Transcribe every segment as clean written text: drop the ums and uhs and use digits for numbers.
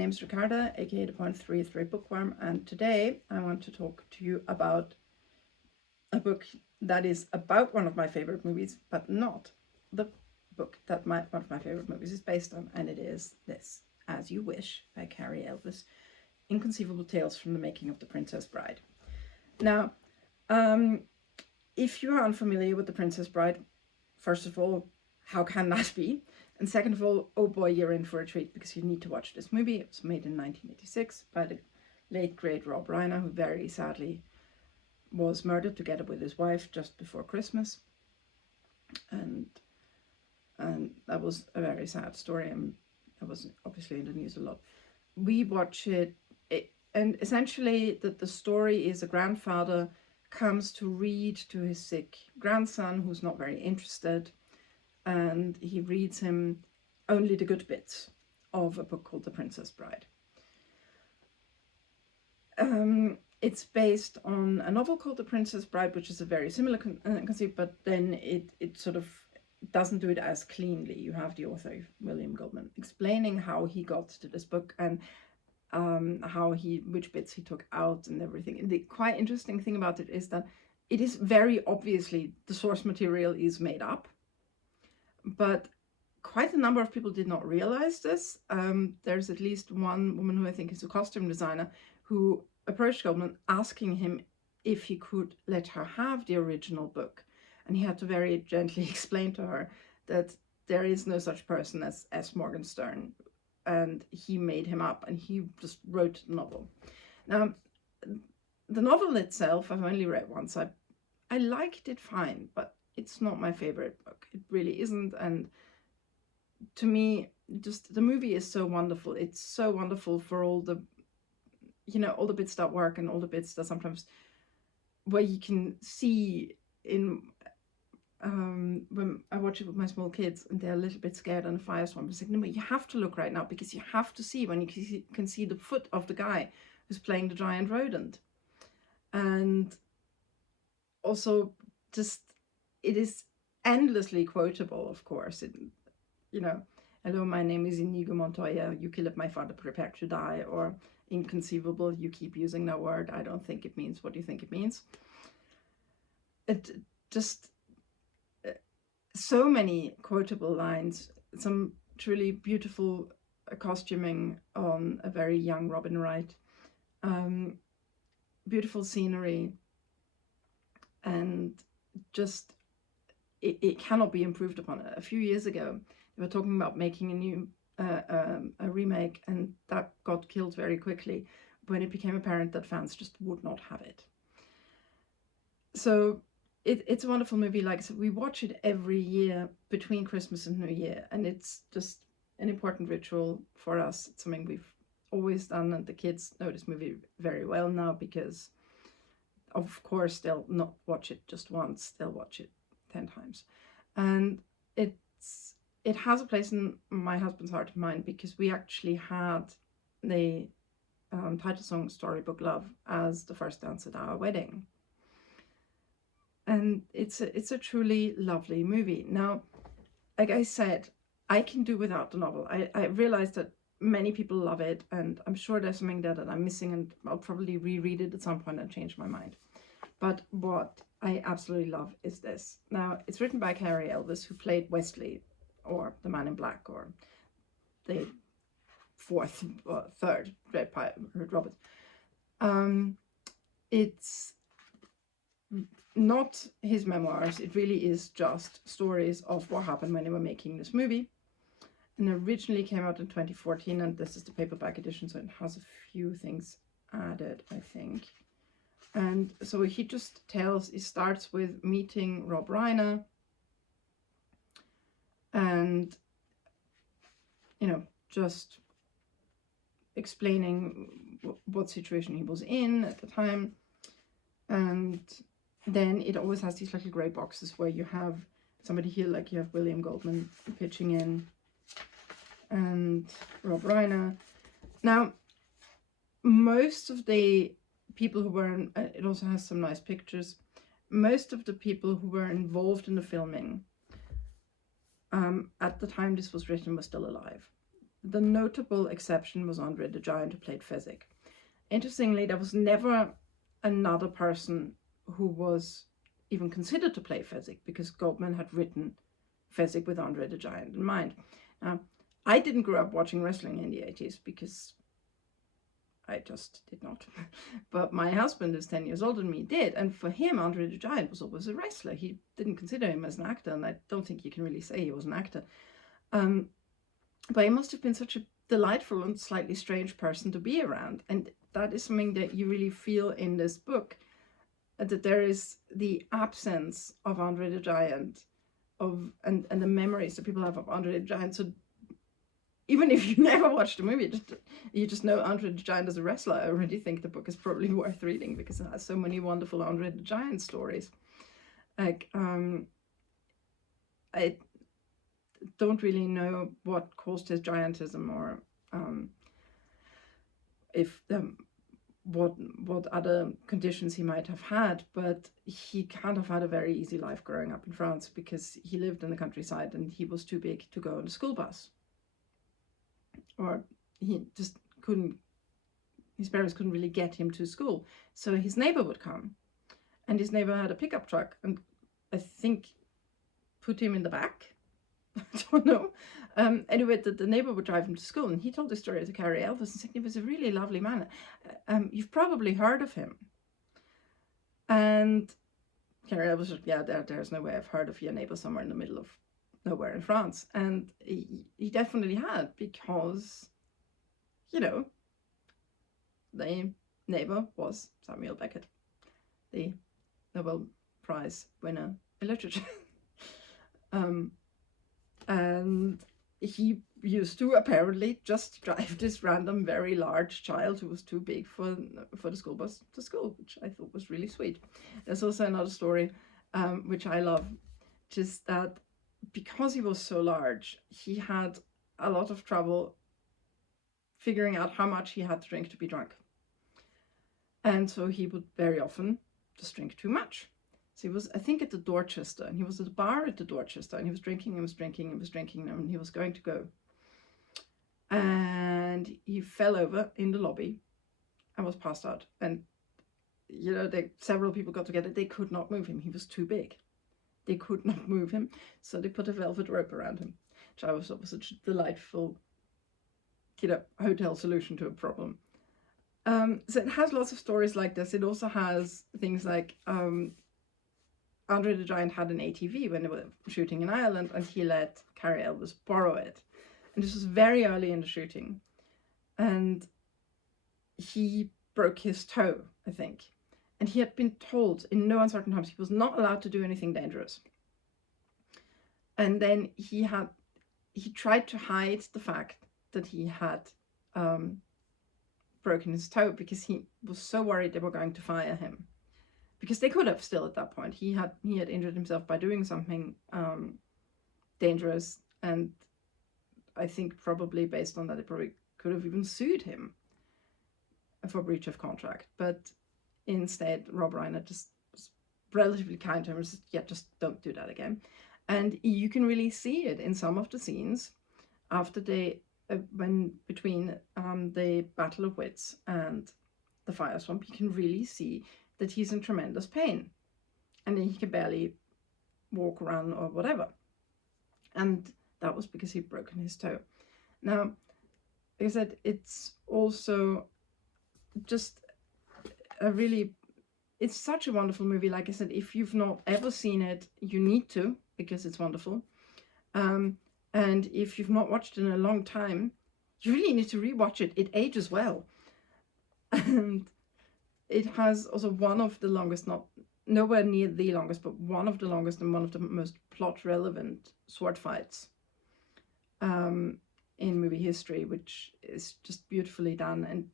name is Ricarda, aka the 0.33 Bookworm, and today I want to talk to you about a book that is about one of my favorite movies, but not the book that one of my favorite movies is based on, and it is this, As You Wish by Cary Elwes, Inconceivable Tales from the Making of the Princess Bride. Now, if you are unfamiliar with The Princess Bride, first of all, how can that be? And second of all, oh boy, you're in for a treat because you need to watch this movie. It was made in 1986 by the late, great Rob Reiner, who very sadly was murdered together with his wife just before Christmas. And that was a very sad story, and that was obviously in the news a lot. We watch it and essentially the story is a grandfather comes to read to his sick grandson who's not very interested, and he reads him only the good bits of a book called The Princess Bride. It's based on a novel called The Princess Bride, which is a very similar conceit, but then it sort of doesn't do it as cleanly. You have the author, William Goldman, explaining how he got to this book and which bits he took out and everything. And the quite interesting thing about it is that it is very obviously the source material is made up, but quite a number of people did not realize this. There's at least one woman who I think is a costume designer who approached Goldman asking him if he could let her have the original book. And he had to very gently explain to her that there is no such person as Morgenstern, and he made him up and he just wrote the novel. Now, the novel itself, I've only read once. I liked it fine, but it's not my favorite book. It really isn't. And to me, just the movie is so wonderful. It's so wonderful for all the, all the bits that work and all the bits that sometimes where you can see in when I watch it with my small kids and they're a little bit scared on a firestorm. It's like, no, but you have to look right now because you have to see when you can see the foot of the guy who's playing the giant rodent. And also just, it is endlessly quotable, of course. Hello, my name is Inigo Montoya, you killed my father, prepare to die, or inconceivable, you keep using that word, I don't think it means what you think it means. It just, so many quotable lines, some truly beautiful costuming on a very young Robin Wright, beautiful scenery, and just it cannot be improved upon. A few years ago they were talking about making a new a remake, and that got killed very quickly when it became apparent that fans just would not have it. So it's a wonderful movie. Like I said, we watch it every year between Christmas and New Year, and it's just an important ritual for us. It's something we've always done, and the kids know this movie very well now because, of course, they'll not watch it just once, they'll watch it 10 times. And it has a place in my husband's heart and mind because we actually had the title song Storybook Love as the first dance at our wedding. And it's a truly lovely movie. Now, like I said, I can do without the novel. I realized that many people love it, and I'm sure there's something there that I'm missing, and I'll probably reread it at some point and change my mind. But what I absolutely love is this. Now, it's written by Cary Elwes, who played Wesley, or the Man in Black, or the third Red Robert. It's not his memoirs. It really is just stories of what happened when they were making this movie. And originally came out in 2014, and this is the paperback edition, so it has a few things added, I think. And so he just it starts with meeting Rob Reiner and, just explaining what situation he was in at the time. And then it always has these little grey boxes where you have somebody here, like you have William Goldman pitching in and Rob Reiner. Now, most of the people who were it also has some nice pictures. Most of the people who were involved in the filming at the time this was written were still alive. The notable exception was Andre the Giant, who played Fezzik. Interestingly, there was never another person who was even considered to play Fezzik, because Goldman had written Fezzik with Andre the Giant in mind. Now, I didn't grow up watching wrestling in the 80s because I just did not. But my husband, who's 10 years older than me, did. And for him, Andre the Giant was always a wrestler. He didn't consider him as an actor, and I don't think you can really say he was an actor. But he must have been such a delightful and slightly strange person to be around. And that is something that you really feel in this book, that there is the absence of Andre the Giant, and the memories that people have of Andre the Giant. So even if you never watched the movie, you just know Andre the Giant as a wrestler, I already think the book is probably worth reading, because it has so many wonderful Andre the Giant stories. Like, I don't really know what caused his giantism, or if what other conditions he might have had, but he can't have had a very easy life growing up in France, because he lived in the countryside and he was too big to go on the school bus, or he just couldn't, his parents couldn't really get him to school. So his neighbor would come, and his neighbor had a pickup truck, and I think put him in the back. I don't know. Anyway, the neighbor would drive him to school, and he told the story to Cary Elwes and said he was a really lovely man. You've probably heard of him. And Cary Elwes said, yeah, there's no way I've heard of your neighbor somewhere in the middle of nowhere in France. And he definitely had, because, you know, the neighbor was Samuel Beckett, the Nobel Prize winner in literature. And he used to apparently just drive this random, very large child who was too big for the school bus to school, which I thought was really sweet. There's also another story, which I love, which is that because he was so large, he had a lot of trouble figuring out how much he had to drink to be drunk. And so he would very often just drink too much. So he was, I think, at the Dorchester, and he was at the bar at the Dorchester, and he was drinking, and he was going to go. And he fell over in the lobby and was passed out. And, you know, several people got together. They could not move him. He was too big. They could not move him. So they put a velvet rope around him, which I was such a delightful, you know, hotel solution to a problem. So it has lots of stories like this. It also has things like, Andre the Giant had an ATV when they were shooting in Ireland, and he let Cary Elwes borrow it. And this was very early in the shooting. And he broke his toe, I think. And he had been told in no uncertain terms he was not allowed to do anything dangerous. And then he tried to hide the fact that he had broken his toe, because he was so worried they were going to fire him. Because they could have still at that point. He had injured himself by doing something dangerous, and I think probably based on that, they probably could have even sued him for breach of contract. But instead, Rob Reiner just was relatively kind to him and said, yeah, just don't do that again. And you can really see it in some of the scenes after between the Battle of Wits and the Fire Swamp. You can really see that he's in tremendous pain, and then he can barely walk around or whatever. And that was because he'd broken his toe. Now, like I said, it's also just it's such a wonderful movie. Like I said, if you've not ever seen it, you need to, because it's wonderful. And if you've not watched it in a long time, you really need to rewatch it. It ages well. And it has also one of the longest, not nowhere near the longest, but one of the longest and one of the most plot relevant sword fights in movie history, which is just beautifully done. And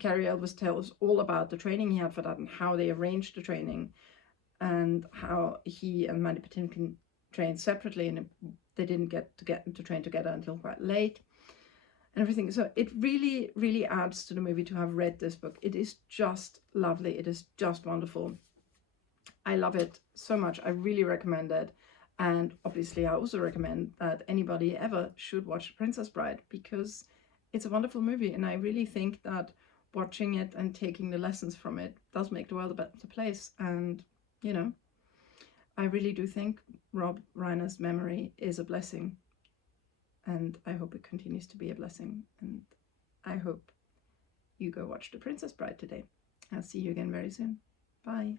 Cary Elwes tells all about the training he had for that, and how they arranged the training, and how he and Mandy Patinkin trained separately, and they didn't get to train together until quite late. And everything. So it really, really adds to the movie to have read this book. It is just lovely. It is just wonderful. I love it so much. I really recommend it. And obviously I also recommend that anybody ever should watch Princess Bride, because it's a wonderful movie, and I really think that watching it and taking the lessons from it does make the world a better place. And, you know, I really do think Rob Reiner's memory is a blessing, and I hope it continues to be a blessing. And I hope you go watch The Princess Bride today. I'll see you again very soon. Bye.